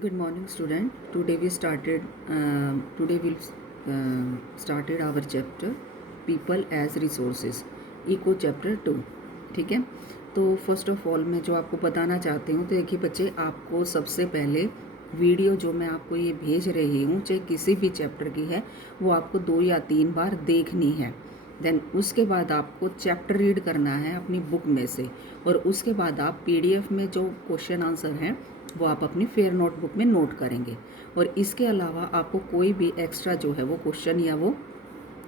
Good morning, student. Today we'll started our chapter People as Resources, Eco Chapter 2. ठीक है, तो first of all मैं जो आपको बताना चाहती हूँ, तो देखिए बच्चे, आपको सबसे पहले वीडियो जो मैं आपको ये भेज रही हूँ, चाहे किसी भी चैप्टर की है, वो आपको 2 या 3 बार देखनी है। देन उसके बाद आपको चैप्टर रीड करना है अपनी बुक में से, और उसके बाद आप पीडीएफ में जो क्वेश्चन आंसर हैं वो आप अपनी फेयर नोटबुक में नोट करेंगे। और इसके अलावा आपको कोई भी एक्स्ट्रा जो है वो क्वेश्चन या वो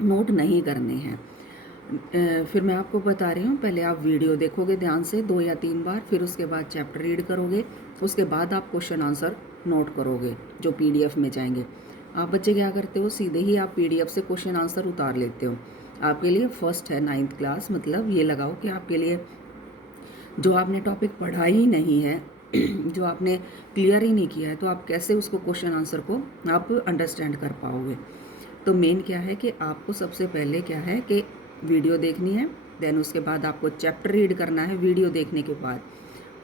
नोट नहीं करने हैं। फिर मैं आपको बता रही हूँ, पहले आप वीडियो देखोगे ध्यान से 2 या 3 बार, फिर उसके बाद चैप्टर रीड करोगे, उसके बाद आप क्वेश्चन आंसर नोट करोगे जो पीडीएफ में जाएंगे। आप बच्चे क्या करते हो, सीधे ही आप पीडीएफ से क्वेश्चन आंसर उतार लेते हो। आपके लिए फर्स्ट है 9th क्लास, मतलब ये लगाओ कि आपके लिए जो आपने टॉपिक पढ़ा ही नहीं है, जो आपने क्लियर ही नहीं किया है, तो आप कैसे उसको क्वेश्चन आंसर को आप अंडरस्टैंड कर पाओगे। तो मेन क्या है कि आपको सबसे पहले क्या है कि वीडियो देखनी है, देन उसके बाद आपको चैप्टर रीड करना है। वीडियो देखने के बाद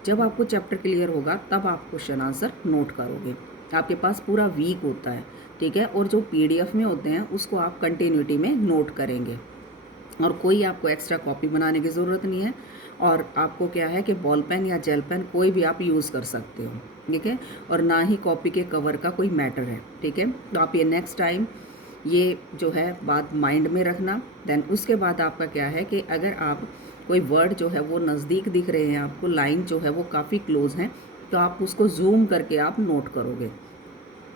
जब आपको चैप्टर क्लियर होगा तब आप क्वेश्चन आंसर नोट करोगे। आपके पास पूरा वीक होता है, ठीक है। और जो पीडीएफ में होते हैं उसको आप कंटिन्यूटी में नोट करेंगे, और कोई आपको एक्स्ट्रा कॉपी बनाने की ज़रूरत नहीं है। और आपको क्या है कि बॉल पेन या जेल पेन कोई भी आप यूज़ कर सकते हो, ठीक है। और ना ही कॉपी के कवर का कोई मैटर है, ठीक है। तो आप ये नेक्स्ट टाइम ये जो है बात माइंड में रखना। देन उसके बाद आपका क्या है कि अगर आप कोई वर्ड जो है वो नज़दीक दिख रहे हैं आपको, लाइन जो है वो काफ़ी क्लोज हैं, तो आप उसको जूम करके आप नोट करोगे।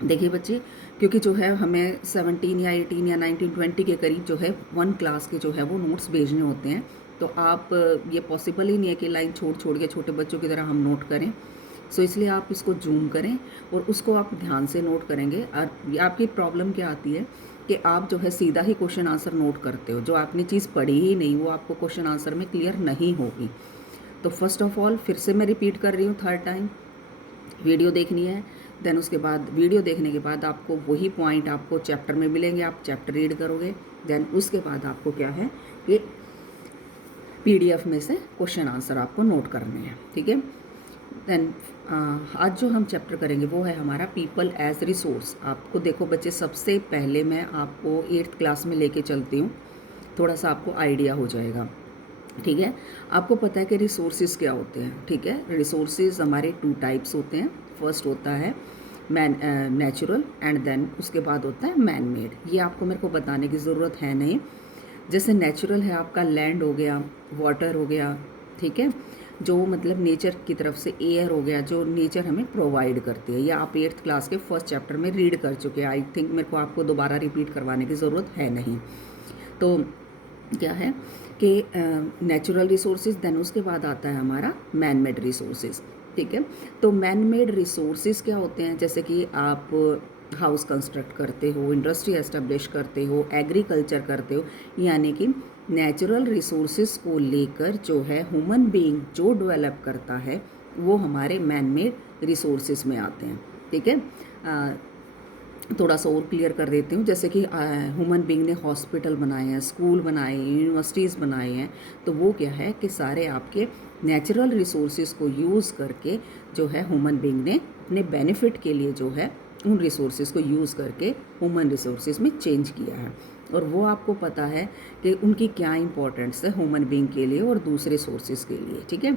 देखिए बच्चे, क्योंकि जो है हमें 17 या 18 या 19 20 के करीब जो है 1 क्लास के जो है वो नोट्स भेजने होते हैं। तो आप ये पॉसिबल ही नहीं है कि लाइन छोड़ छोड़ के छोटे बच्चों की तरह हम नोट करें। सो इसलिए आप इसको जूम करें और उसको आप ध्यान से नोट करेंगे। और आपकी प्रॉब्लम क्या आती है कि आप जो है सीधा ही क्वेश्चन आंसर नोट करते हो, जो आपने चीज़ पढ़ी ही नहीं वो आपको क्वेश्चन आंसर में क्लियर नहीं होगी। तो फर्स्ट ऑफ ऑल फिर से मैं रिपीट कर रही हूँ, थर्ड टाइम वीडियो देखनी है। देन उसके बाद वीडियो देखने के बाद आपको वही पॉइंट आपको चैप्टर में मिलेंगे, आप चैप्टर रीड करोगे। देन उसके बाद आपको क्या है कि पीडीएफ में से क्वेश्चन आंसर आपको नोट करने हैं, ठीक है। देन आज जो हम चैप्टर करेंगे वो है हमारा पीपल एज रिसोर्स। आपको देखो बच्चे, सबसे पहले मैं आपको 8th क्लास में लेके चलती हूँ, थोड़ा सा आपको आइडिया हो जाएगा, ठीक है। आपको पता है कि रिसोर्सेज क्या होते हैं, ठीक है। रिसोर्सेज हमारे 2 टाइप्स होते हैं। फर्स्ट होता है नेचुरल, एंड देन उसके बाद होता है मैन मेड। ये आपको मेरे को बताने की ज़रूरत है नहीं। जैसे नेचुरल है आपका लैंड हो गया, वाटर हो गया, ठीक है, जो मतलब नेचर की तरफ से, एयर हो गया जो नेचर हमें प्रोवाइड करती है। या आप 8th क्लास के फर्स्ट चैप्टर में रीड कर चुके हैं, आई थिंक मेरे को आपको दोबारा रिपीट करवाने की ज़रूरत है नहीं। तो क्या है कि नेचुरल रिसोर्सेज, देन उसके बाद आता है हमारा मैन मेड रिसोर्सेज, ठीक है। तो मैन मेड रिसोर्सेज क्या होते हैं, जैसे कि आप हाउस कंस्ट्रक्ट करते हो, इंडस्ट्री एस्टेब्लिश करते हो, एग्रीकल्चर करते हो, यानी कि नेचुरल रिसोर्सेज को लेकर जो है ह्यूमन बीइंग जो डेवलप करता है वो हमारे मैन मेड रिसोर्सेज में आते हैं, ठीक है। थोड़ा सा और क्लियर कर देती हूँ, जैसे कि ह्यूमन बीइंग ने हॉस्पिटल बनाए हैं, स्कूल बनाए हैं, यूनिवर्सिटीज़ बनाए हैं, तो वो क्या है कि सारे आपके नेचुरल रिसोर्सेज को यूज़ करके जो है ह्यूमन बीइंग ने अपने बेनिफिट के लिए जो है उन रिसोर्सेज को यूज़ करके ह्यूमन रिसोर्सेज में चेंज किया है। और वो आपको पता है कि उनकी क्या इंपॉर्टेंस है ह्यूमन बीइंग के लिए और दूसरे सोर्सेज के लिए, ठीक है।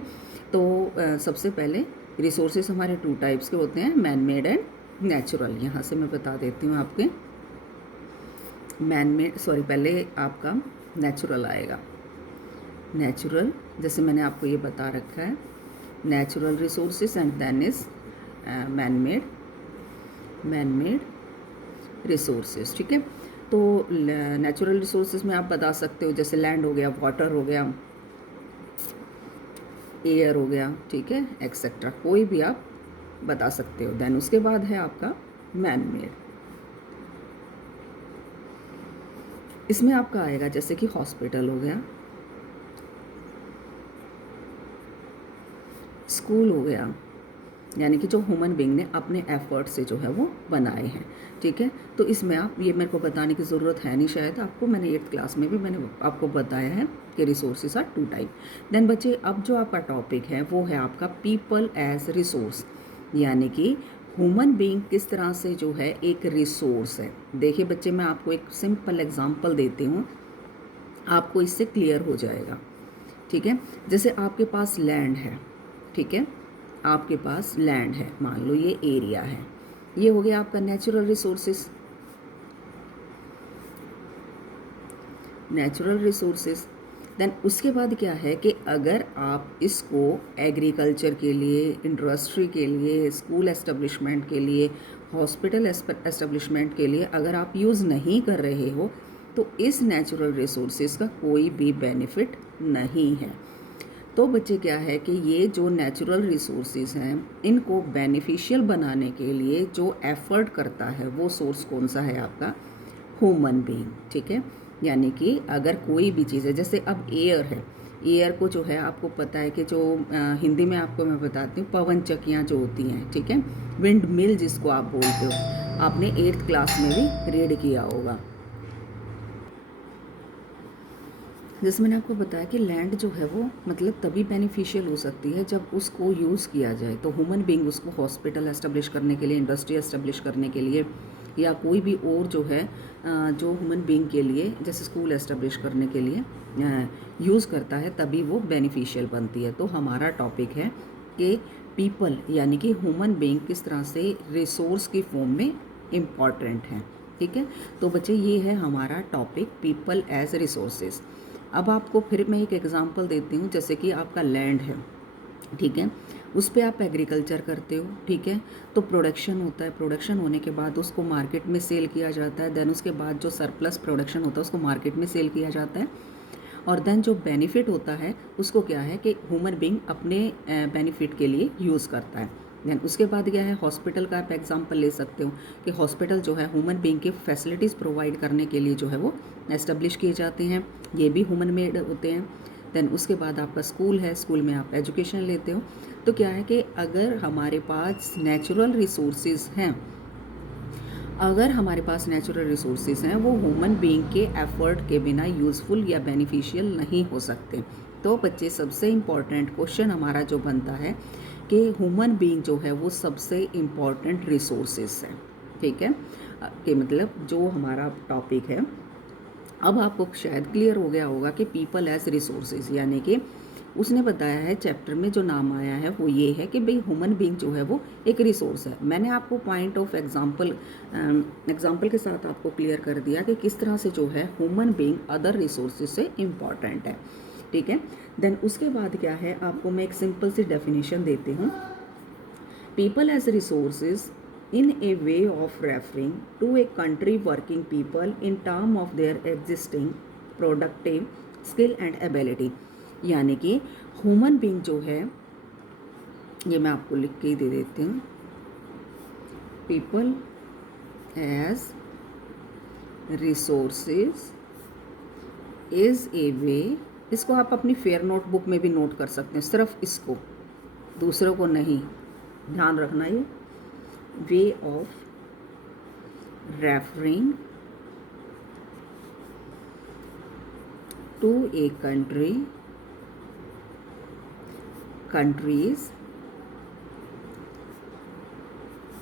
तो सबसे पहले रिसोर्सेज हमारे 2 टाइप्स के होते हैं, मैन मेड एंड नेचुरल। यहाँ से मैं बता देती हूँ आपके मैन मेड, सॉरी, पहले आपका नेचुरल आएगा। नेचुरल, जैसे मैंने आपको ये बता रखा है, natural resources and then is man made resources, ठीक है। तो नेचुरल रिसोर्सेज में आप बता सकते हो, जैसे लैंड हो गया, वाटर हो गया, एयर हो गया, ठीक है, एक्सेट्रा, कोई भी आप बता सकते हो। देन उसके बाद है आपका मैन मेड। इसमें आपका आएगा जैसे कि हॉस्पिटल हो गया, स्कूल हो गया, यानी कि जो ह्यूमन बीइंग ने अपने एफर्ट से जो है वो बनाए हैं, ठीक है। तो इसमें आप, ये मेरे को बताने की ज़रूरत है नहीं शायद आपको, मैंने 8th क्लास में भी मैंने आपको बताया है कि रिसोर्सेज आर 2 टाइप। देन बच्चे, अब जो आपका टॉपिक है वो है आपका पीपल एज रिसोर्स, यानी कि ह्यूमन बीइंग किस तरह से जो है एक रिसोर्स है। देखिए बच्चे, मैं आपको एक सिंपल एग्जांपल देती हूँ, आपको इससे क्लियर हो जाएगा। ठीक है, जैसे आपके पास लैंड है, ठीक है, आपके पास लैंड है, मान लो ये एरिया है, ये हो गया आपका natural resources. Natural resources. Then उसके बाद क्या है कि अगर आप इसको एग्रीकल्चर के लिए, इंडस्ट्री के लिए, स्कूल एस्टेब्लिशमेंट के लिए, हॉस्पिटल एस्टेब्लिशमेंट के लिए अगर आप यूज़ नहीं कर रहे हो तो इस नेचुरल रिसोर्सेज का कोई भी बेनिफिट नहीं है। तो बच्चे क्या है कि ये जो नेचुरल रिसोर्सेज हैं इनको बेनिफिशियल बनाने के लिए जो एफर्ट करता है वो सोर्स कौन सा है आपका? Human being. ठीक है, यानी कि अगर कोई भी चीज़ है, जैसे अब एयर है, एयर को जो है आपको पता है कि जो हिंदी में आपको मैं बताती हूँ, पवन चक्कियाँ जो होती हैं, ठीक है, विंड मिल जिसको आप बोलते हो, आपने 8th क्लास में भी रीड किया होगा। जैसे मैंने आपको बताया कि लैंड जो है वो मतलब तभी बेनिफिशियल हो सकती है जब उसको यूज़ किया जाए। तो ह्यूमन बीइंग उसको हॉस्पिटल एस्टेब्लिश करने के लिए, इंडस्ट्री एस्टेब्लिश करने के लिए, या कोई भी और जो है जो ह्यूमन बीइंग के लिए जैसे स्कूल एस्टेब्लिश करने के लिए यूज़ करता है, तभी वो बेनिफिशियल बनती है। तो हमारा टॉपिक है कि पीपल यानी कि ह्यूमन बीइंग किस तरह से रिसोर्स की फॉर्म में इम्पॉर्टेंट है। ठीक है, तो बच्चे ये है हमारा टॉपिक, पीपल एज रिसोर्सेज। अब आपको फिर मैं एक एग्जांपल देती हूँ, जैसे कि आपका लैंड है, ठीक है, उस पर आप एग्रीकल्चर करते हो, ठीक है, तो प्रोडक्शन होता है, प्रोडक्शन होने के बाद उसको मार्केट में सेल किया जाता है, देन उसके बाद जो सरप्लस प्रोडक्शन होता है उसको मार्केट में सेल किया जाता है, और देन जो बेनिफिट होता है उसको क्या है कि ह्यूमन बीइंग अपने बेनिफिट के लिए यूज़ करता है। देन उसके बाद क्या है, हॉस्पिटल का आप एग्जांपल ले सकते हो कि हॉस्पिटल जो है ह्यूमन बीइंग के फैसिलिटीज़ प्रोवाइड करने के लिए जो है वो एस्टेब्लिश किए जाते हैं, ये भी ह्यूमन मेड होते हैं। देन उसके बाद आपका स्कूल है, स्कूल में आप एजुकेशन लेते हो। तो क्या है कि अगर हमारे पास नेचुरल रिसोर्सेज हैं, अगर हमारे पास नेचुरल रिसोर्सेज हैं, वो ह्यूमन बीइंग के एफर्ट के बिना यूज़फुल या बेनिफिशियल नहीं हो सकते। तो बच्चे, सबसे इम्पॉर्टेंट क्वेश्चन हमारा जो बनता है कि ह्यूमन बीइंग जो है वो सबसे इम्पॉर्टेंट रिसोर्सेज है। ठीक है, कि मतलब जो हमारा टॉपिक है, अब आपको शायद क्लियर हो गया होगा कि पीपल एज रिसोर्सेज, यानी कि उसने बताया है चैप्टर में जो नाम आया है वो ये है कि भाई ह्यूमन बीइंग जो है वो एक रिसोर्स है। मैंने आपको पॉइंट ऑफ एग्जांपल के साथ आपको क्लियर कर दिया कि किस तरह से जो है ह्यूमन बीइंग अदर रिसोर्सेज से इम्पॉर्टेंट है। ठीक है, देन उसके बाद क्या है, आपको मैं एक सिंपल सी डेफिनेशन देती हूँ। People as resources in a way of referring to a country working people in term of their existing productive skill and ability। यानी कि ह्यूमन बीइंग जो है, ये मैं आपको लिख के ही दे देती हूँ, people as resources is a way, इसको आप अपनी फेयर नोटबुक में भी नोट कर सकते हैं, सिर्फ इसको, दूसरों को नहीं, ध्यान रखना ये, way of referring to a country's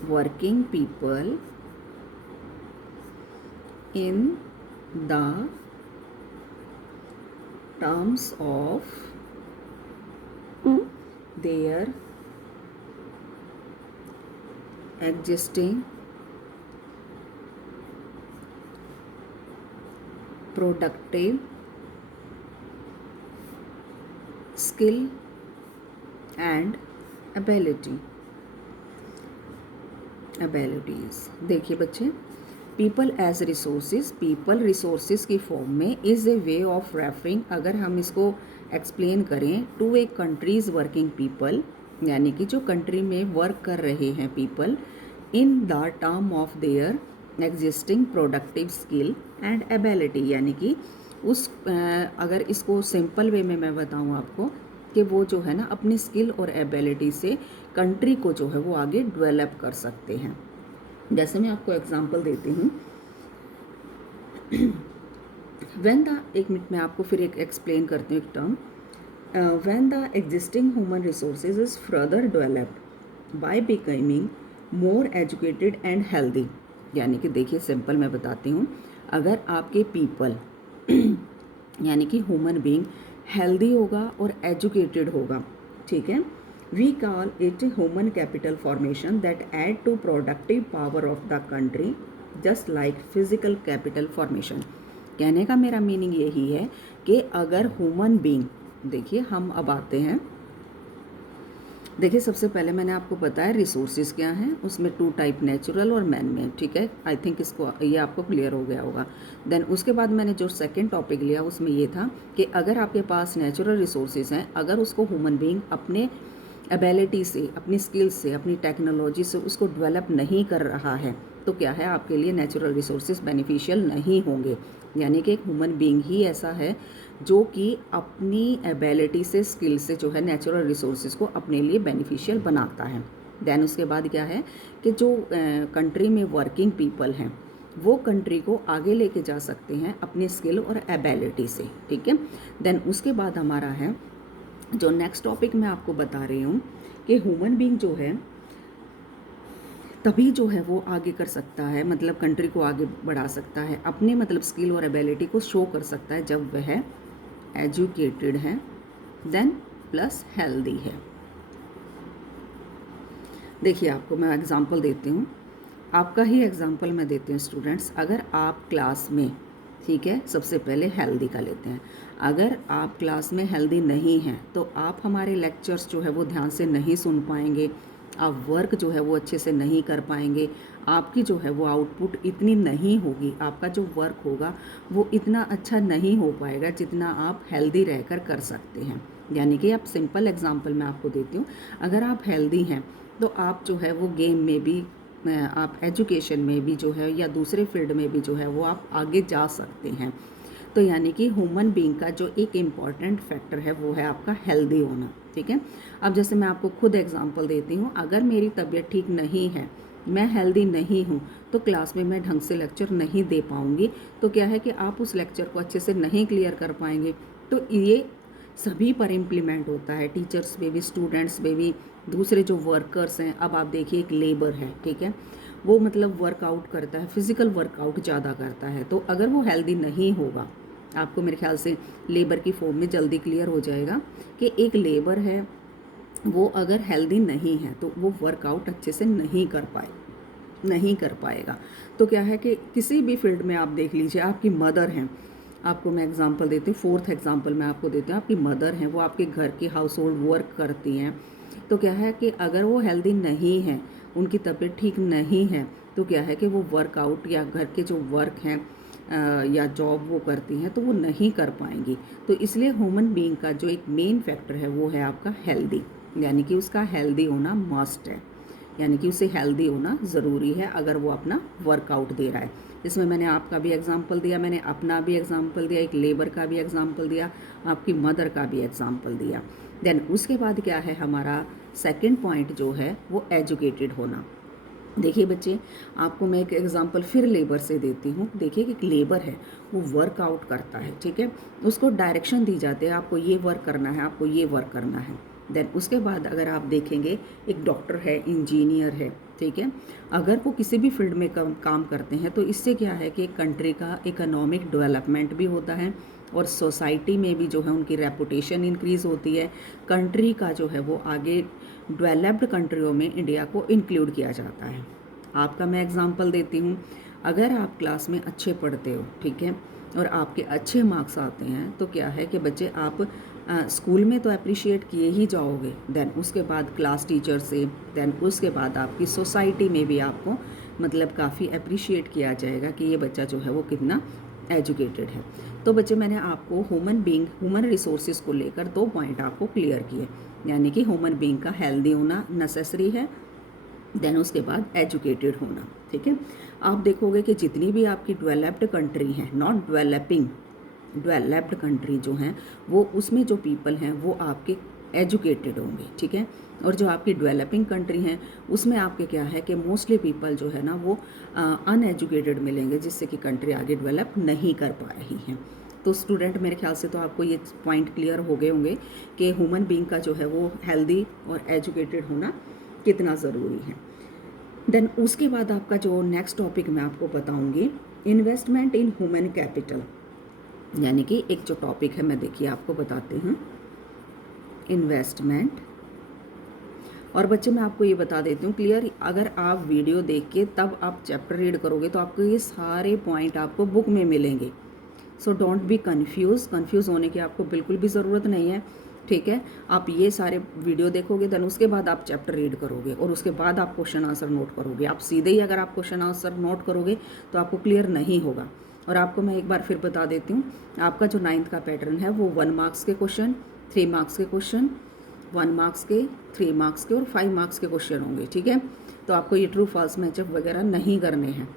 working people in the terms of their existing productive skill and abilities। देखिए बच्चे, people as resources, people resources की फॉर्म में is a way of referring, अगर हम इसको एक्सप्लेन करें, to a country's working people, यानी कि जो कंट्री में वर्क कर रहे हैं people, in the term of their existing productive skill and ability, यानी कि उस अगर इसको सिंपल वे में मैं बताऊं आपको कि वो जो है ना अपनी स्किल और एबिलिटी से कंट्री को जो है वो आगे डेवलप कर सकते हैं। जैसे मैं आपको एग्जांपल देती हूँ, व्हेन द, एक मिनट में आपको फिर एक एक्सप्लेन करती हूँ एक term, when the existing human resources is further developed by becoming more educated and healthy, यानी कि देखिए सिंपल मैं बताती हूँ, अगर आपके पीपल यानी कि ह्यूमन बीइंग हेल्दी होगा और एजुकेटेड होगा, ठीक है, we call it human capital formation that add to productive power of the country just like physical capital formation. कहने का मेरा मीनिंग यही है कि अगर ह्यूमन बीइंग, देखिए हम अब आते हैं, देखिए सबसे पहले मैंने आपको बताया रिसोर्सेज क्या हैं, उसमें 2 टाइप नेचुरल और मैन मेड, ठीक है, आई थिंक इसको ये आपको क्लियर हो गया होगा। देन उसके बाद मैंने जो सेकंड टॉपिक लिया उसमें ये था कि अगर आपके पास नेचुरल रिसोर्सेज हैं, अगर उसको ह्यूमन बीइंग अपने एबिलिटी से, अपनी स्किल्स से, अपनी टेक्नोलॉजी से उसको डेवलप नहीं कर रहा है, तो क्या है, आपके लिए नेचुरल रिसोर्सेज बेनिफिशियल नहीं होंगे। यानी कि एक ह्यूमन बीइंग ही ऐसा है जो कि अपनी एबिलिटी से, स्किल से जो है नेचुरल रिसोर्सेज को अपने लिए बेनिफिशियल बनाता है। देन उसके बाद क्या है कि जो कंट्री में वर्किंग पीपल हैं वो कंट्री को आगे लेके जा सकते हैं अपनी स्किल और एबिलिटी से, ठीक है। देन उसके बाद हमारा है जो नेक्स्ट टॉपिक मैं आपको बता रही हूँ कि ह्यूमन बीइंग जो है तभी जो है वो आगे कर सकता है, मतलब कंट्री को आगे बढ़ा सकता है, अपने मतलब स्किल और एबिलिटी को शो कर सकता है जब वह एजुकेटेड है, देन प्लस हेल्दी है। देखिए आपको मैं एग्जांपल देती हूँ, आपका ही एग्जांपल मैं देती हूँ स्टूडेंट्स। अगर आप क्लास में, ठीक है, सबसे पहले हेल्दी का लेते हैं, अगर आप क्लास में हेल्दी नहीं हैं तो आप हमारे लेक्चर्स जो है वो ध्यान से नहीं सुन पाएंगे, आप वर्क जो है वो अच्छे से नहीं कर पाएंगे, आपकी जो है वो आउटपुट इतनी नहीं होगी, आपका जो वर्क होगा वो इतना अच्छा नहीं हो पाएगा जितना आप हेल्दी रहकर कर सकते हैं। यानी कि आप सिंपल एग्जांपल मैं आपको देती हूँ, अगर आप हेल्दी हैं तो आप जो है वो गेम में भी, आप एजुकेशन में भी जो है या दूसरे फील्ड में भी जो है वो आप आगे जा सकते हैं। तो यानी कि ह्यूमन बीइंग का जो एक इम्पॉर्टेंट फैक्टर है वो है आपका हेल्दी होना, ठीक है। अब जैसे मैं आपको खुद एग्जांपल देती हूँ, अगर मेरी तबीयत ठीक नहीं है, मैं हेल्दी नहीं हूँ, तो क्लास में मैं ढंग से लेक्चर नहीं दे पाऊँगी, तो क्या है कि आप उस लेक्चर को अच्छे से नहीं क्लियर कर पाएंगे। तो ये सभी पर इम्प्लीमेंट होता है, टीचर्स पे भी, स्टूडेंट्स पे भी, दूसरे जो वर्कर्स हैं। अब आप देखिए एक लेबर है, ठीक है, वो मतलब वर्कआउट करता है, फिजिकल वर्कआउट ज़्यादा करता है, तो अगर वो हेल्दी नहीं होगा, आपको मेरे ख्याल से लेबर की फॉर्म में जल्दी क्लियर हो जाएगा कि एक लेबर है वो अगर हेल्दी नहीं है तो वो वर्कआउट अच्छे से नहीं कर पाएगा। तो क्या है कि किसी भी फील्ड में आप देख लीजिए, आपकी मदर हैं, आपको मैं एग्जांपल देती हूँ, 4th एग्जांपल मैं आपको देती हूँ, आपकी मदर हैं, वो आपके घर के हाउस होल्ड वर्क करती हैं, तो क्या है कि अगर वो हेल्दी नहीं है, उनकी तबीयत ठीक नहीं है, तो क्या है कि वो वर्कआउट या घर के जो वर्क हैं या जॉब वो करती हैं तो वो नहीं कर पाएंगी। तो इसलिए ह्यूमन बीइंग का जो एक मेन फैक्टर है वो है आपका हेल्दी, यानी कि उसका हेल्दी होना मस्ट है, यानी कि उसे हेल्दी होना ज़रूरी है अगर वो अपना वर्कआउट दे रहा है। इसमें मैंने आपका भी एग्जांपल दिया, मैंने अपना भी एग्जांपल दिया, एक लेबर का भी एग्जांपल दिया, आपकी मदर का भी एग्जांपल दिया। देन उसके बाद क्या है हमारा सेकंड पॉइंट जो है वो एजुकेटेड होना। देखिए बच्चे, आपको मैं एक एग्जांपल फिर लेबर से देती हूँ। देखिए कि एक लेबर है, वो वर्कआउट करता है, ठीक है, उसको डायरेक्शन दी जाती है, आपको ये वर्क करना है, आपको ये वर्क करना है। देन उसके बाद अगर आप देखेंगे एक डॉक्टर है, इंजीनियर है, ठीक है, अगर वो किसी भी फील्ड में काम करते हैं तो इससे क्या है कि कंट्री का इकोनॉमिक डेवलपमेंट भी होता है और सोसाइटी में भी जो है उनकी रेपुटेशन इंक्रीज़ होती है, कंट्री का जो है वो आगे डेवलप्ड कंट्रियों में इंडिया को इंक्लूड किया जाता है। आपका मैं एग्जांपल देती हूँ, अगर आप क्लास में अच्छे पढ़ते हो, ठीक है, और आपके अच्छे मार्क्स आते हैं, तो क्या है कि बच्चे आप स्कूल में तो अप्रिशिएट किए ही जाओगे, देन उसके बाद क्लास टीचर से, देन उसके बाद आपकी सोसाइटी में भी आपको मतलब काफ़ी अप्रिशिएट किया जाएगा कि ये बच्चा जो है वो कितना एजुकेटेड है। तो बच्चे मैंने आपको ह्यूमन बीइंग, ह्यूमन रिसोर्सेज को लेकर 2 पॉइंट आपको क्लियर किए, यानी कि ह्यूमन बीइंग का हेल्दी होना नेसेसरी है, देन उसके बाद एजुकेटेड होना, ठीक है। आप देखोगे कि जितनी भी आपकी डेवलप्ड कंट्री हैं, नॉट डेवलपिंग, डेवलप्ड कंट्री जो हैं वो, उसमें जो पीपल हैं वो आपके एजुकेटेड होंगे, ठीक है, और जो आपकी डेवलपिंग कंट्री हैं उसमें आपके क्या है कि मोस्टली पीपल जो है ना वो अनएजुकेटेड मिलेंगे, जिससे कि कंट्री आगे डेवलप नहीं कर पा रही हैं। तो स्टूडेंट मेरे ख्याल से तो आपको ये पॉइंट क्लियर हो गए होंगे कि ह्यूमन बीइंग का जो है वो हेल्दी और एजुकेटेड होना कितना ज़रूरी है। देन उसके बाद आपका जो नेक्स्ट टॉपिक मैं आपको बताऊंगी, इन्वेस्टमेंट इन ह्यूमन कैपिटल, यानी कि एक जो टॉपिक है मैं देखिए आपको बताती हूँ, इन्वेस्टमेंट। और बच्चे मैं आपको ये बता देती हूँ क्लियर, अगर आप वीडियो देख के तब आप चैप्टर रीड करोगे तो आपको ये सारे पॉइंट आपको बुक में मिलेंगे। सो डोंट बी कंफ्यूज होने की आपको बिल्कुल भी ज़रूरत नहीं है, ठीक है। आप ये सारे वीडियो देखोगे, देन उसके बाद आप चैप्टर रीड करोगे और उसके बाद आप क्वेश्चन आंसर नोट करोगे। आप सीधे ही अगर आप क्वेश्चन आंसर नोट करोगे तो आपको क्लियर नहीं होगा। और आपको मैं एक बार फिर बता देती हूँ, आपका जो 9th का पैटर्न है वो 1 मार्क्स के क्वेश्चन, 3 मार्क्स के क्वेश्चन, 1 मार्क्स के, 3 मार्क्स के और 5 मार्क्स के क्वेश्चन होंगे, ठीक है। तो आपको ये ट्रू फॉल्स मैचअप वगैरह नहीं करने हैं।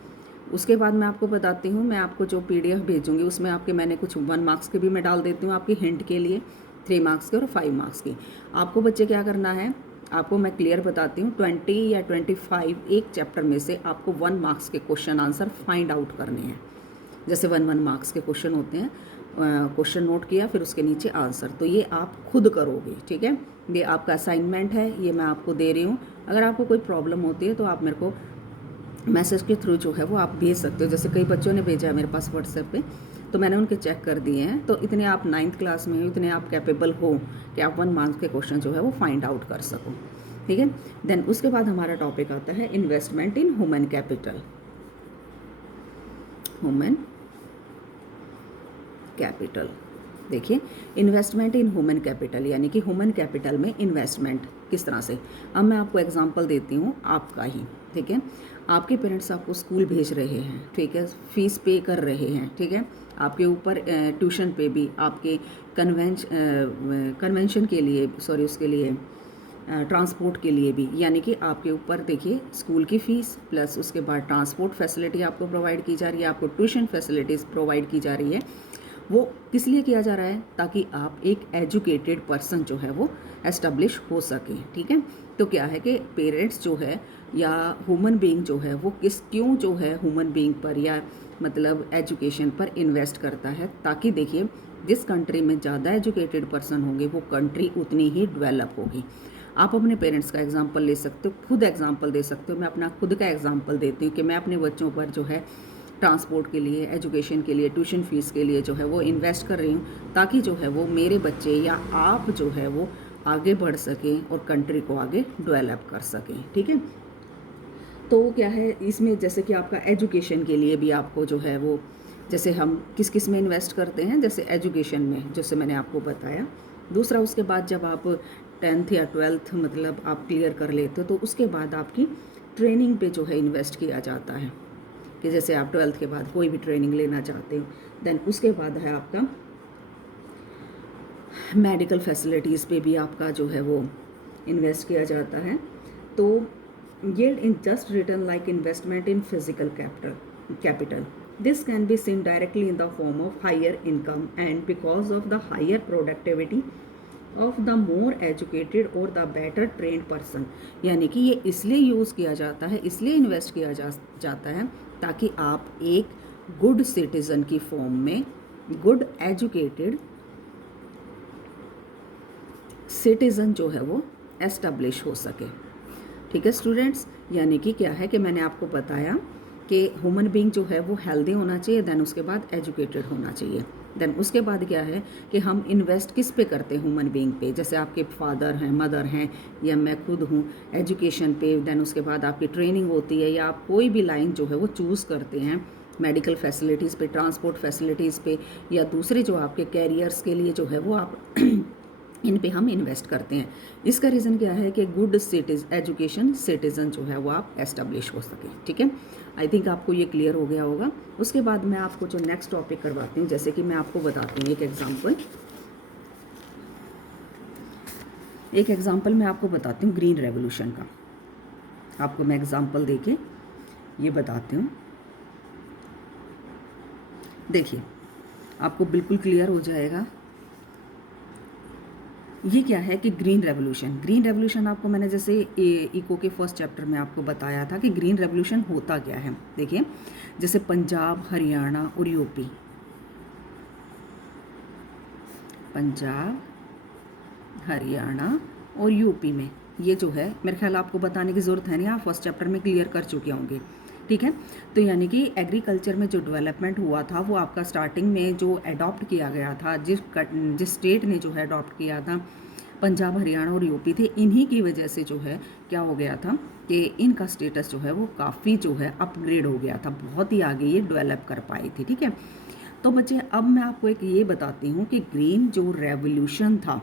उसके बाद मैं आपको बताती हूँ, मैं आपको जो PDF भेजूँगी उसमें आपके मैंने कुछ 1 मार्क्स के भी मैं डाल देती हूँ आपकी हिंट के लिए, 3 मार्क्स के और 5 मार्क्स की। आपको बच्चे क्या करना है, आपको मैं क्लियर बताती हूँ, 20 या 25 एक चैप्टर में से आपको 1 मार्क्स के क्वेश्चन आंसर फाइंड आउट करने हैं। जैसे 1 मार्क्स के क्वेश्चन होते हैं, क्वेश्चन नोट किया फिर उसके नीचे आंसर, तो ये आप खुद करोगे, ठीक है। ये आपका असाइनमेंट है, ये मैं आपको दे रही हूँ। अगर आपको कोई प्रॉब्लम होती है तो आप मेरे को मैसेज के थ्रू जो है वो आप भेज सकते हो। जैसे कई बच्चों ने भेजा है मेरे पास व्हाट्सएप पे, तो मैंने उनके चेक कर दिए हैं। तो इतने आप 9th क्लास में हो, इतने आप कैपेबल हो कि आप 1 मार्क्स के क्वेश्चन जो है वो फाइंड आउट कर सको, ठीक है। देन उसके बाद हमारा टॉपिक आता है investment in human capital. Human capital, देखिए इन्वेस्टमेंट इन ह्यूमन कैपिटल, यानी कि ह्यूमन कैपिटल में इन्वेस्टमेंट किस तरह से। अब मैं आपको एग्जांपल देती हूँ आपका ही, ठीक है। आपके पेरेंट्स आपको स्कूल भेज रहे हैं, ठीक है, फीस पे कर रहे हैं, ठीक है। आपके ऊपर ट्यूशन पे भी, आपके कन्वेंशन के लिए, सॉरी उसके लिए ट्रांसपोर्ट के लिए भी, यानी कि आपके ऊपर देखिए स्कूल की फ़ीस प्लस उसके बाद ट्रांसपोर्ट फैसिलिटी आपको प्रोवाइड की जा रही है, आपको ट्यूशन फैसिलिटीज़ प्रोवाइड की जा रही है। वो किस लिए किया जा रहा है, ताकि आप एक एजुकेटेड पर्सन जो है वो एस्टेब्लिश हो सके, ठीक है। तो क्या है कि पेरेंट्स जो है या ह्यूमन बीइंग जो है वो क्यों जो है ह्यूमन बीइंग पर या मतलब एजुकेशन पर इन्वेस्ट करता है, ताकि देखिए जिस कंट्री में ज़्यादा एजुकेटेड पर्सन होंगे वो कंट्री उतनी ही डेवलप होगी। आप अपने पेरेंट्स का एग्जांपल ले सकते हो, खुद एग्जांपल दे सकते हो। मैं अपना खुद का एग्जांपल देती हूँ कि मैं अपने बच्चों पर जो है ट्रांसपोर्ट के लिए, एजुकेशन के लिए, ट्यूशन फीस के लिए जो है वो इन्वेस्ट कर रही हूँ, ताकि जो है वो मेरे बच्चे या आप जो है वो आगे बढ़ सकें और कंट्री को आगे डेवलप कर सकें, ठीक है। तो क्या है इसमें, जैसे कि आपका एजुकेशन के लिए भी आपको जो है वो, जैसे हम किस किस में इन्वेस्ट करते हैं, जैसे एजुकेशन में, जैसे मैंने आपको बताया। दूसरा उसके बाद जब आप 10th या 12th मतलब आप क्लियर कर लेते हो तो उसके बाद आपकी ट्रेनिंग पे जो है इन्वेस्ट किया जाता है, कि जैसे आप 12th के बाद कोई भी ट्रेनिंग लेना चाहते हो। देन उसके बाद है आपका मेडिकल फैसिलिटीज़ पे भी आपका जो है वो इन्वेस्ट किया जाता है। तो yield in just written like investment in physical capital. This can be seen directly in the form of higher income and because of the higher productivity of the more educated or the better trained person. यानी कि ये इसलिए use किया जाता है, इसलिए invest किया जाता है ताकि आप एक गुड सिटीज़न की फॉर्म में, गुड एजुकेटेड सिटीज़न जो है वो एस्टेब्लिश हो सके, ठीक है स्टूडेंट्स। यानी कि क्या है कि मैंने आपको बताया कि ह्यूमन बीइंग जो है वो हेल्दी होना चाहिए, देन उसके बाद एजुकेटेड होना चाहिए। देन उसके बाद क्या है कि हम इन्वेस्ट किस पे करते हैं, ह्यूमन बीइंग पे। जैसे आपके फादर हैं, मदर हैं, या मैं खुद हूँ, एजुकेशन पे। देन उसके बाद आपकी ट्रेनिंग होती है, या आप कोई भी लाइन जो है वो चूज़ करते हैं, मेडिकल फैसिलिटीज़ पे, ट्रांसपोर्ट फैसिलिटीज़ पे, या दूसरे जो आपके कैरियर्स के लिए जो है वो आप इन पे हम इन्वेस्ट करते हैं। इसका रीज़न क्या है कि गुड एजुकेशन सिटीज़न जो है वो आप एस्टेब्लिश हो सके, ठीक है। आई थिंक आपको ये क्लियर हो गया होगा। उसके बाद मैं आपको जो नेक्स्ट टॉपिक करवाती हूँ, जैसे कि मैं आपको बताती हूँ एक एग्जांपल मैं आपको बताती हूँ ग्रीन रेवोल्यूशन का। आपको मैं एग्जांपल देके ये बताती हूँ, देखिए आपको बिल्कुल क्लियर हो जाएगा। ये क्या है कि ग्रीन रेवोल्यूशन आपको मैंने जैसे इको के फर्स्ट चैप्टर में आपको बताया था कि ग्रीन रेवोल्यूशन होता क्या है। देखिए जैसे पंजाब, हरियाणा और यूपी, पंजाब, हरियाणा और यूपी में ये जो है मेरे ख्याल आपको बताने की ज़रूरत है नहीं, आप फर्स्ट चैप्टर में क्लियर कर चुके होंगे, ठीक है। तो यानी कि एग्रीकल्चर में जो डेवलपमेंट हुआ था वो आपका स्टार्टिंग में जो अडॉप्ट किया गया था, जिस स्टेट ने जो है अडॉप्ट किया था, पंजाब, हरियाणा और यूपी थे, इन्हीं की वजह से जो है क्या हो गया था कि इनका स्टेटस जो है वो काफ़ी जो है अपग्रेड हो गया था, बहुत ही आगे ये डेवलप कर पाई थी, ठीक है। तो बच्चे अब मैं आपको एक ये बताती हूँ कि ग्रीन जो रेवोल्यूशन था,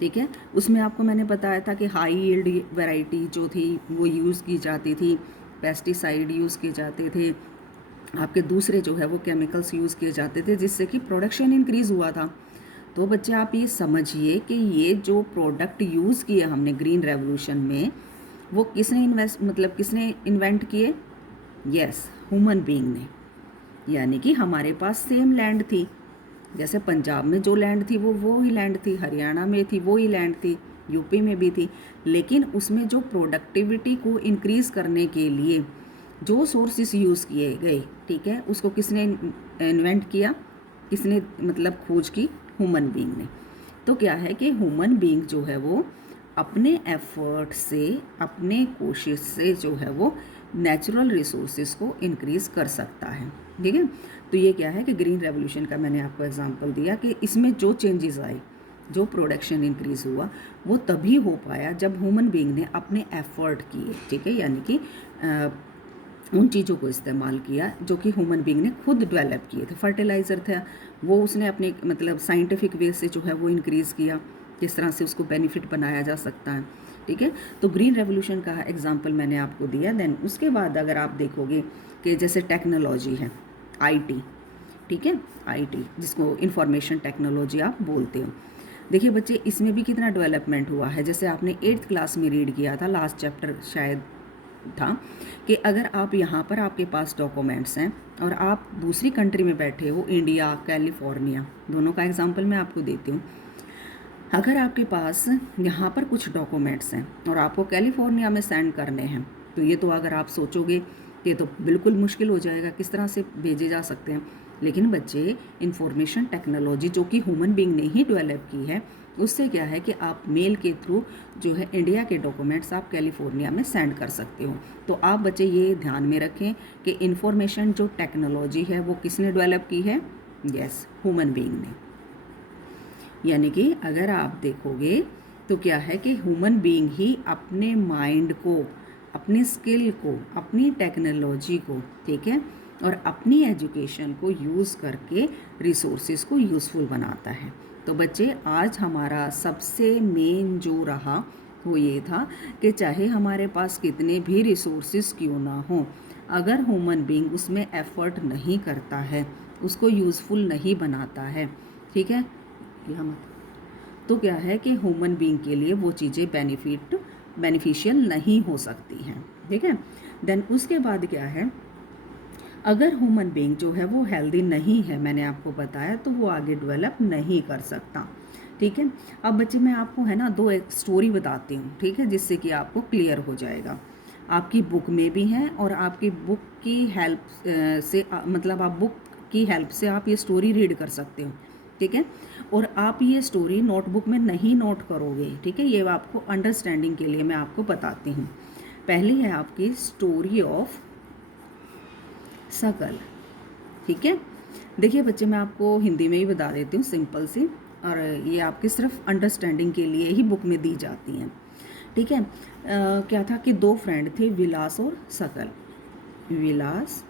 ठीक है, उसमें आपको मैंने बताया था कि हाई यील्ड वैरायटी जो थी वो यूज़ की जाती थी, पेस्टिसाइड यूज़ किए जाते थे, आपके दूसरे जो है वो केमिकल्स यूज़ किए जाते थे, जिससे कि प्रोडक्शन इंक्रीज़ हुआ था। तो बच्चे आप ये समझिए कि ये जो प्रोडक्ट यूज़ किए हमने ग्रीन रेवोल्यूशन में, वो किसने इन्वेंट किए? यस, ह्यूमन बीइंग ने। यानी कि हमारे पास सेम लैंड थी, जैसे पंजाब में जो लैंड थी वो ही लैंड थी, हरियाणा में थी वो ही लैंड थी, यूपी में भी थी, लेकिन उसमें जो प्रोडक्टिविटी को इंक्रीज़ करने के लिए जो सोर्सेस यूज़ किए गए, ठीक है, उसको किसने इन्वेंट किया, किसने खोज की? ह्यूमन बीइंग ने। तो क्या है कि ह्यूमन बीइंग जो है वो अपने एफर्ट से, अपने कोशिश से जो है वो नेचुरल रिसोर्सेज को इंक्रीज़ कर सकता है, ठीक है। तो ये क्या है कि ग्रीन रेवोल्यूशन का मैंने आपको एग्जांपल दिया कि इसमें जो चेंजेस आए, जो प्रोडक्शन इंक्रीज़ हुआ, वो तभी हो पाया जब ह्यूमन बीइंग ने अपने एफर्ट किए, ठीक है, यानी कि उन चीज़ों को इस्तेमाल किया जो कि ह्यूमन बीइंग ने खुद डेवलप किए थे। फर्टिलाइज़र था वो उसने अपने साइंटिफिक वे से जो है वो इंक्रीज़ किया, किस तरह से उसको बेनिफिट बनाया जा सकता है, ठीक है। तो ग्रीन रेवोल्यूशन का एग्जांपल मैंने आपको दिया। देन उसके बाद अगर आप देखोगे कि जैसे टेक्नोलॉजी है, आईटी, ठीक है, आईटी जिसको इंफॉर्मेशन टेक्नोलॉजी आप बोलते हो। देखिए बच्चे, इसमें भी कितना डेवलपमेंट हुआ है। जैसे आपने 8th क्लास में रीड किया था, लास्ट चैप्टर शायद था, कि अगर आप यहाँ पर आपके पास डॉक्यूमेंट्स हैं और आप दूसरी कंट्री में बैठे हो, इंडिया, कैलिफोर्निया, दोनों का एग्जांपल मैं आपको देती हूँ। अगर आपके पास यहाँ पर कुछ डॉक्यूमेंट्स हैं और आपको कैलिफोर्निया में सेंड करने हैं, तो ये तो अगर आप सोचोगे ये तो बिल्कुल मुश्किल हो जाएगा, किस तरह से भेजे जा सकते हैं। लेकिन बच्चे, इंफॉर्मेशन टेक्नोलॉजी जो कि ह्यूमन बीइंग ने ही डेवलप की है, उससे क्या है कि आप मेल के थ्रू जो है इंडिया के डॉक्यूमेंट्स आप कैलिफोर्निया में सेंड कर सकते हो। तो आप बच्चे ये ध्यान में रखें कि इंफॉर्मेशन जो टेक्नोलॉजी है वो किसने डेवलप की है? यस, ह्यूमन बीइंग ने। यानी कि अगर आप देखोगे तो क्या है कि ह्यूमन बीइंग ही अपने माइंड को, अपनी स्किल को, अपनी टेक्नोलॉजी को, ठीक है, और अपनी एजुकेशन को यूज़ करके रिसोर्सेज को यूज़फुल बनाता है। तो बच्चे, आज हमारा सबसे मेन जो रहा वो ये था कि चाहे हमारे पास कितने भी रिसोर्सेज क्यों ना हो, अगर ह्यूमन बीइंग उसमें एफर्ट नहीं करता है, उसको यूज़फुल नहीं बनाता है, ठीक है, तो क्या है कि ह्यूमन बीइंग के लिए वो चीज़ें बेनिफिशियल नहीं हो सकती हैं, ठीक है। देन उसके बाद क्या है, अगर ह्यूमन बीइंग जो है वो हेल्दी नहीं है, मैंने आपको बताया, तो वो आगे डेवलप नहीं कर सकता, ठीक है। अब बच्चे, मैं आपको है ना एक स्टोरी बताती हूँ, ठीक है, जिससे कि आपको क्लियर हो जाएगा। आपकी बुक में भी हैं और आपकी बुक की हेल्प से आप बुक की हेल्प से आप ये स्टोरी रीड कर सकते हो, ठीक है। और आप ये स्टोरी नोटबुक में नहीं नोट करोगे, ठीक है, ये आपको अंडरस्टैंडिंग के लिए मैं आपको बताती हूँ। पहली है आपकी स्टोरी ऑफ शकल, ठीक है। देखिए बच्चे, मैं आपको हिंदी में ही बता देती हूँ सिंपल सी, और ये आपकी सिर्फ अंडरस्टैंडिंग के लिए ही बुक में दी जाती हैं, ठीक है। क्या था कि दो फ्रेंड थे, विलास और शकल, विलास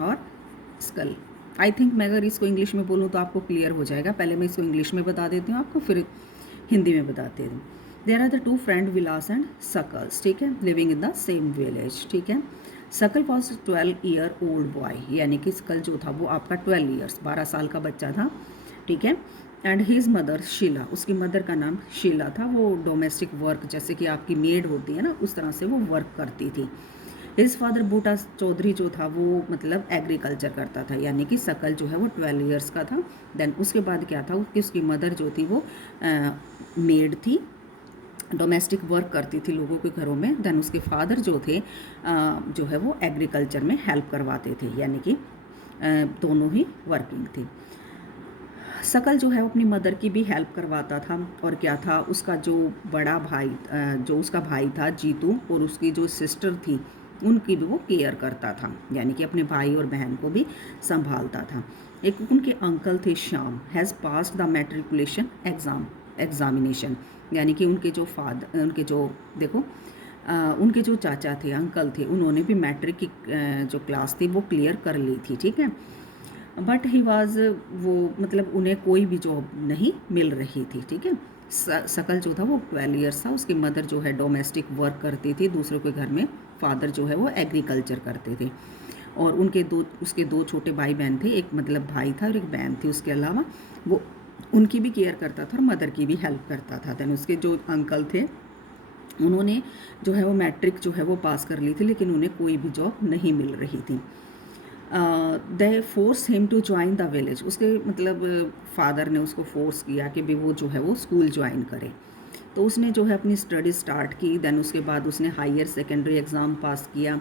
और स्कल। आई थिंक मैं अगर इसको इंग्लिश में बोलूँ तो आपको क्लियर हो जाएगा। पहले मैं इसको इंग्लिश में बता देती हूँ आपको, फिर हिंदी में बताती हूँ। There are the two friend, Vilas and शकल्स, ठीक है, living in the same village, ठीक है। शकल वॉज 12-year-old बॉय, यानी कि शकल जो था वो आपका 12 ईयर्स, 12 साल का बच्चा था, ठीक है। एंड हिज मदर शीला, उसकी मदर का नाम शीला था। वो डोमेस्टिक वर्क, जैसे कि आपकी मेड होती है ना, उस तरह से वो वर्क करती थी। हिज फादर बूटा चौधरी जो था वो एग्रीकल्चर करता था, यानी कि शकल जो है वो 12 ईयर्स का था। देन उसके बाद क्या था कि उसकी मदर जो थी वो मेड थी, डोमेस्टिक वर्क करती थी लोगों के घरों में। देन उसके फादर जो थे जो है वो एग्रीकल्चर में हेल्प करवाते थे, यानी कि दोनों ही वर्किंग थी। शकल जो है वो अपनी मदर की भी हेल्प करवाता था, और क्या था, उसका जो बड़ा भाई, जो उसका भाई था जीतू, और उसकी जो सिस्टर थी उनकी भी वो केयर करता था, यानी कि अपने भाई और बहन को भी संभालता था। एक उनके अंकल थे Shyam, has passed the matriculation examination, यानी कि उनके जो फादर, उनके जो देखो उनके जो चाचा थे, अंकल थे, उन्होंने भी मैट्रिक की जो क्लास थी वो क्लियर कर ली थी, ठीक है। बट ही वाज, वो मतलब उन्हें कोई भी जॉब नहीं मिल रही थी, ठीक है। शकल जो था वो 12 ईयर्स था, उसकी मदर जो है डोमेस्टिक वर्क करती थी दूसरों के घर में, फादर जो है वो एग्रीकल्चर करते थे, और उसके दो छोटे भाई बहन थे, एक मतलब भाई था और एक बहन थी। उसके अलावा वो उनकी भी केयर करता था और मदर की भी हेल्प करता था। देन उसके जो अंकल थे, उन्होंने जो है वो मैट्रिक जो है वो पास कर ली थी, लेकिन उन्हें कोई भी जॉब नहीं मिल रही थी। They force him to join the village, उसके मतलब फादर ने उसको फोर्स किया कि भी वो जो है वो स्कूल ज्वाइन करे। तो उसने जो है अपनी स्टडी स्टार्ट की। देन उसके बाद उसने हायर सेकेंडरी एग्ज़ाम पास किया,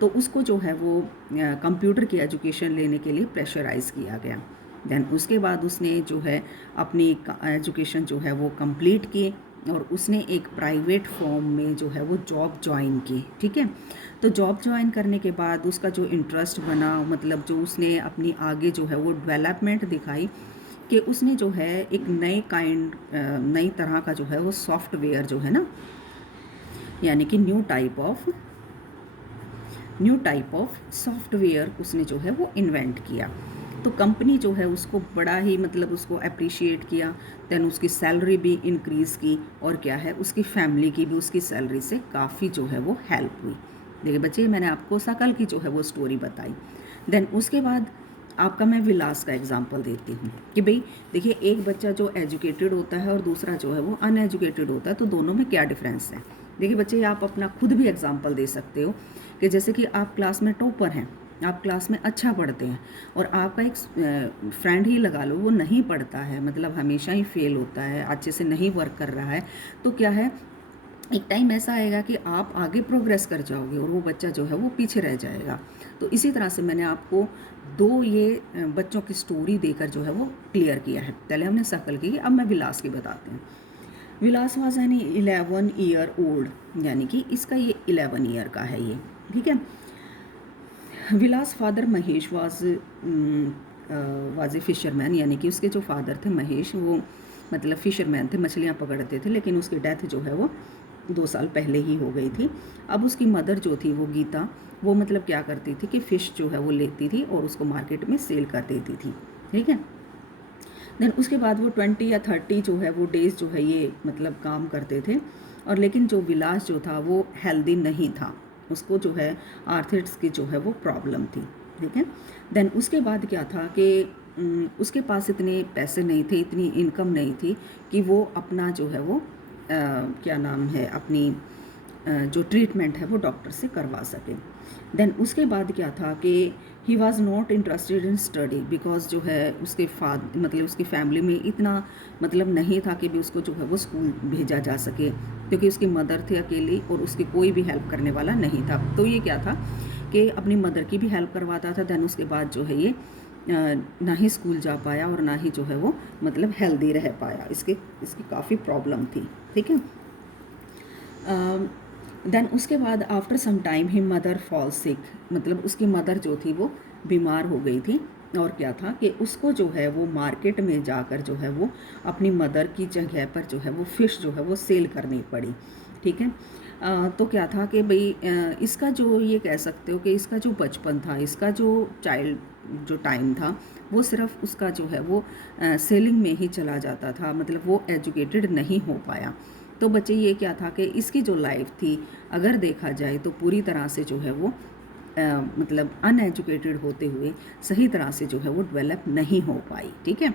तो उसको जो है वो कंप्यूटर की एजुकेशन लेने के लिए प्रेशराइज़ किया गया। देन उसके बाद उसने जो है अपनी एजुकेशन जो है वो कंप्लीट की, और उसने एक प्राइवेट फॉर्म में जो है वो जॉब ज्वाइन की, ठीक है। तो जॉब ज्वाइन करने के बाद उसका जो इंटरेस्ट बना, मतलब जो उसने अपनी आगे जो है वो डेवलपमेंट दिखाई, कि उसने जो है एक नई तरह का जो है वो सॉफ्टवेयर जो है ना, यानी कि न्यू टाइप ऑफ सॉफ्टवेयर उसने जो है वो इन्वेंट किया। तो कंपनी जो है उसको बड़ा ही मतलब उसको अप्रिशिएट किया। देन उसकी सैलरी भी इंक्रीज़ की, और क्या है, उसकी फैमिली की भी उसकी सैलरी से काफ़ी जो है वो हेल्प हुई। देखिए बच्चे, मैंने आपको शकल की जो है वो स्टोरी बताई। देन उसके बाद आपका मैं विलास का एग्जांपल देती हूँ कि भाई देखिए, एक बच्चा जो एजुकेटेड होता है और दूसरा जो है वो अनएजुकेटेड होता है, तो दोनों में क्या डिफरेंस है। देखिए बच्चे, आप अपना खुद भी एग्जांपल दे सकते हो कि जैसे कि आप क्लास में टॉपर हैं, आप क्लास में अच्छा पढ़ते हैं, और आपका एक फ्रेंड ही लगा लो, वो नहीं पढ़ता है, मतलब हमेशा ही फेल होता है, अच्छे से नहीं वर्क कर रहा है, तो क्या है, एक टाइम ऐसा आएगा कि आप आगे प्रोग्रेस कर जाओगे और वो बच्चा जो है वो पीछे रह जाएगा। तो इसी तरह से मैंने आपको दो ये बच्चों की स्टोरी देकर जो है वो क्लियर किया है। पहले हमने शकल की, अब मैं विलास की बताती हूँ। विलास वाज यानी 11 ईयर ओल्ड, यानी कि इसका ये 11 ईयर का है ये, ठीक है। Vilas father Mahesh was a fisherman, यानी कि उसके जो फादर थे महेश, वो मतलब फिशरमैन थे, मछलियाँ पकड़ते थे, लेकिन उसकी डेथ जो है वो 2 साल पहले ही हो गई थी। अब उसकी मदर जो थी वो गीता, वो मतलब क्या करती थी कि फ़िश जो है वो लेती थी और उसको मार्केट में सेल कर देती थी, ठीक है। देन उसके बाद वो 20 या 30 जो है वो डेज़ जो है ये मतलब काम करते थे, और लेकिन जो विलास जो था वो हेल्दी नहीं था, उसको जो है आर्थराइटिस की जो है वो प्रॉब्लम थी, ठीक है। देन उसके बाद क्या था कि उसके पास इतने पैसे नहीं थे, इतनी इनकम नहीं थी कि वो अपना जो है वो क्या नाम है, अपनी जो ट्रीटमेंट है वो डॉक्टर से करवा सके। देन उसके बाद क्या था कि he was not interested in study, because जो है उसके मतलब उसकी फैमिली में इतना मतलब नहीं था कि भी उसको जो है वो स्कूल भेजा जा सके, क्योंकि उसकी मदर थी अकेली और उसकी कोई भी हेल्प करने वाला नहीं था। तो ये क्या था कि अपनी मदर की भी हेल्प करवाता था। देन उसके बाद जो है ये ना ही स्कूल जा पाया और ना ही जो है वो मतलब हेल्दी रह पाया, इसकी काफ़ी प्रॉब्लम थी, ठीक है। देन उसके बाद आफ्टर सम टाइम ही मदर फॉल सिक, मतलब उसकी मदर जो थी वो बीमार हो गई थी, और क्या था कि उसको जो है वो मार्केट में जाकर जो है वो अपनी मदर की जगह पर जो है वो फ़िश जो है वो सेल करनी पड़ी, ठीक है। तो क्या था कि भाई इसका जो ये कह सकते हो कि इसका जो बचपन था, इसका जो चाइल्ड जो टाइम था, वो सिर्फ उसका जो है वो सेलिंग में ही चला जाता था, मतलब वो एजुकेटेड नहीं हो पाया। तो बच्चे, ये क्या था कि इसकी जो लाइफ थी, अगर देखा जाए तो पूरी तरह से जो है वो मतलब अनएजुकेटेड होते हुए सही तरह से जो है वो डेवलप नहीं हो पाई, ठीक है।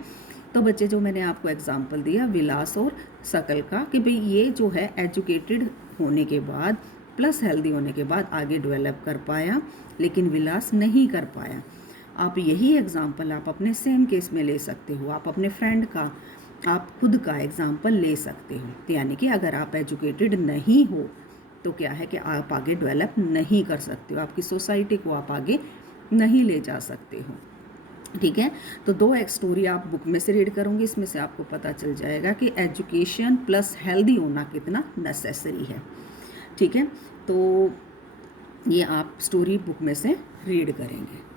तो बच्चे, जो मैंने आपको एग्जांपल दिया विलास और शकल का, कि भाई ये जो है एजुकेटेड होने के बाद प्लस हेल्दी होने के बाद आगे डेवलप कर पाया, लेकिन विलास नहीं कर पाया। आप यही एग्जांपल आप अपने सेम केस में ले सकते हो, आप अपने फ्रेंड का, आप खुद का एग्जाम्पल ले सकते हो। तो यानी कि अगर आप एजुकेटेड नहीं हो तो क्या है कि आप आगे डेवलप नहीं कर सकते हो, आपकी सोसाइटी को आप आगे नहीं ले जा सकते हो। ठीक है। तो 2 एक स्टोरी आप बुक में से रीड करोगे, इसमें से आपको पता चल जाएगा कि एजुकेशन प्लस हेल्दी होना कितना नेसेसरी है। ठीक है, तो ये आप स्टोरी बुक में से रीड करेंगे।